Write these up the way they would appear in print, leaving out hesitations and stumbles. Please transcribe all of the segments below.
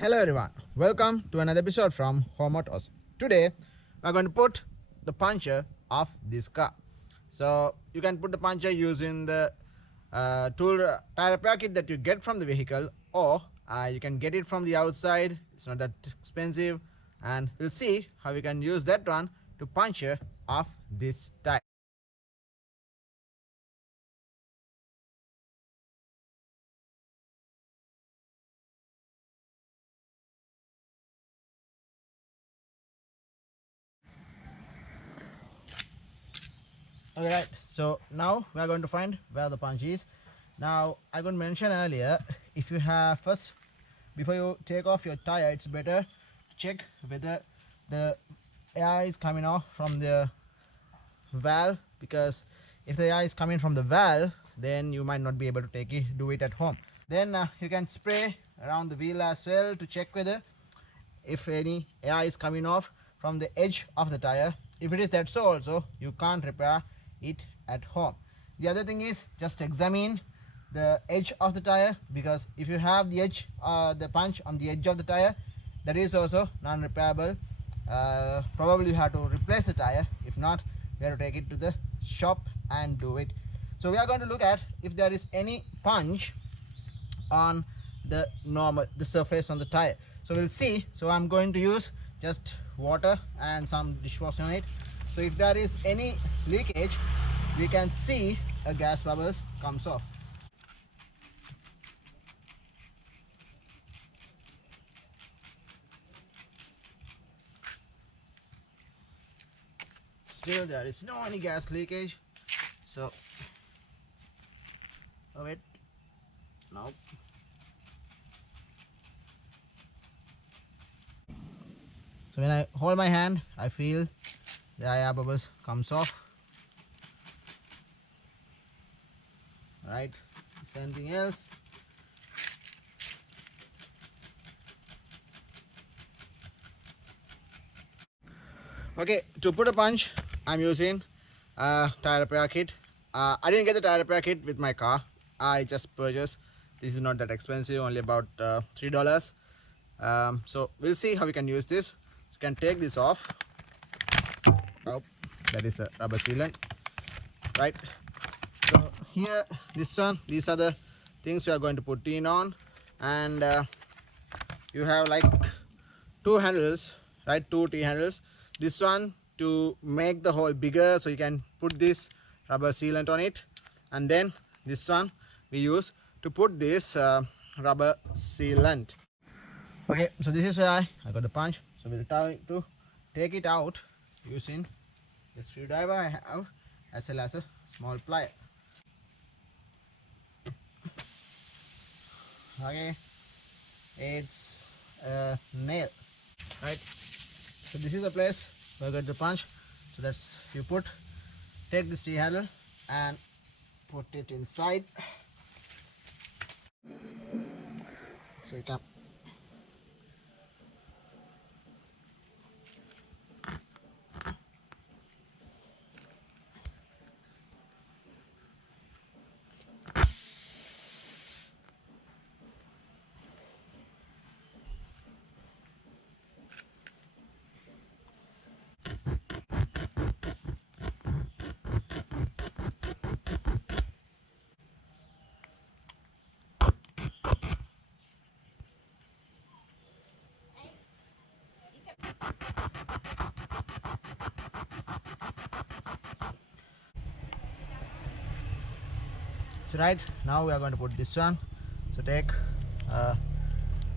Hello everyone, welcome to another episode from Home Autos. Today we're going to put the puncture of this car. So you can put the puncture using the tool tire repair kit that you get from the vehicle, or you can get it from the outside. It's not that expensive, and we'll see how we can use that one to puncture off this tire. Okay, right. So now we are going to find where the punch is. Now I'm going to mention earlier, if you have first, before you take off your tire, it's better to check whether the air is coming off from the valve, because if the air is coming from the valve, then you might not be able to do it at home. Then you can spray around the wheel as well to check whether if any air is coming off from the edge of the tire. If it is that so also, you can't repair it at home. The other thing is, just examine the edge of the tire, because if you have the edge the punch on the edge of the tire, that is also non-repairable. Probably you have to replace the tire. If not, we have to take it to the shop and do it. So we are going to look at if there is any punch on the surface on the tire. So we'll see. So I'm going to use just water and some dishwasher on it. So if there is any leakage, we can see a gas bubbles comes off. Still there is no any gas leakage. So wait, no. So when I hold my hand, I feel the air bubbles comes off. Right, something else. Okay, to put a punch, I'm using a tire repair kit. I didn't get the tire repair kit with my car. I just purchased. This is not that expensive, only about $3. So we'll see how we can use this. So you can take this off. Oh, that is a rubber sealant, right? So here, this one, these are the things we are going to put in on, and you have like two handles, right? Two T handles. This one to make the hole bigger, so you can put this rubber sealant on it, and then this one we use to put this rubber sealant. Okay, so this is where I got the punch. So we'll try to take it out using the screwdriver I have, as well as a small plier. Okay, it's a nail, right? So this is the place where I got the punch. So that's, you take this T handle and put it inside. So you can so right now we are going to put this one. So take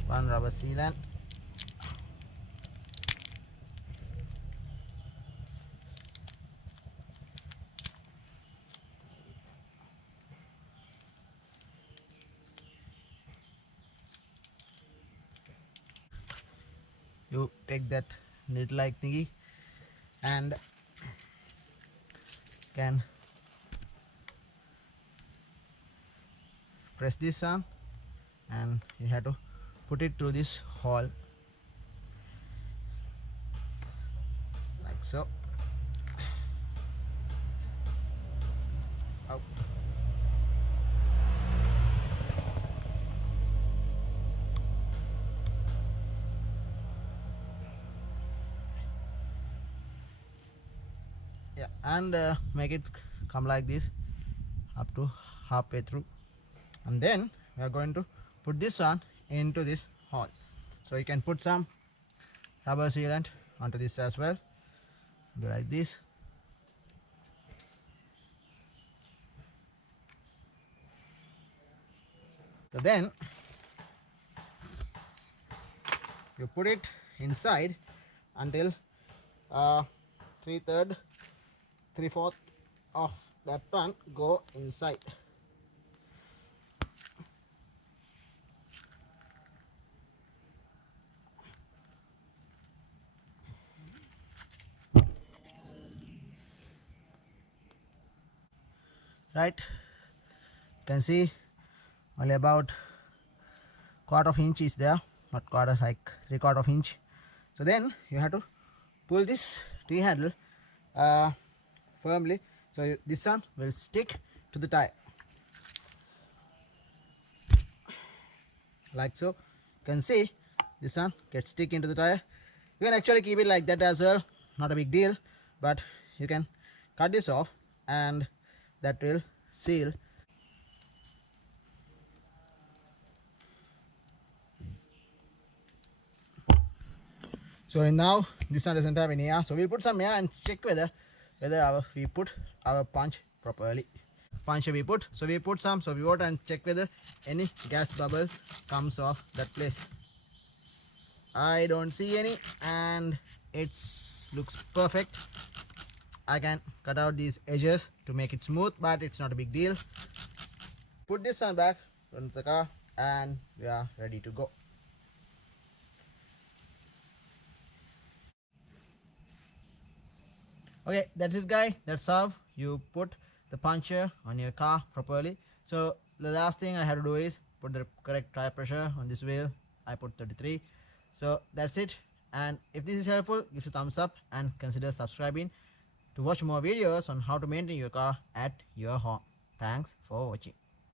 one rubber sealant, you take that needle like thingy and can press this on, and you have to put it through this hole like so. Out. Yeah, and make it come like this up to halfway through, and then we are going to put this one into this hole. So you can put some rubber sealant onto this as well. Do like this. So then you put it inside until 3/3, 3/4 of that one go inside. Right, you can see only about quarter of inch is there, not quarter, like 3/4 of inch. So then you have to pull this T handle firmly, so this one will stick to the tire like so. You can see this one gets stick into the tire. You can actually keep it like that as well, not a big deal, but you can cut this off and that will seal. So now this one doesn't have any air, so we'll put some air and check whether we put our punch properly. Puncture we put, so we put some, so we water and check whether any gas bubble comes off that place. I don't see any, and it looks perfect. I can cut out these edges to make it smooth, but it's not a big deal. Put this one back into the car and we are ready to go. Okay, that's it guys, that's how you put the puncture on your car properly. So the last thing I have to do is put the correct tire pressure on this wheel. I put 33. So that's it, and if this is helpful, give us a thumbs up and consider subscribing to watch more videos on how to maintain your car at your home. Thanks for watching.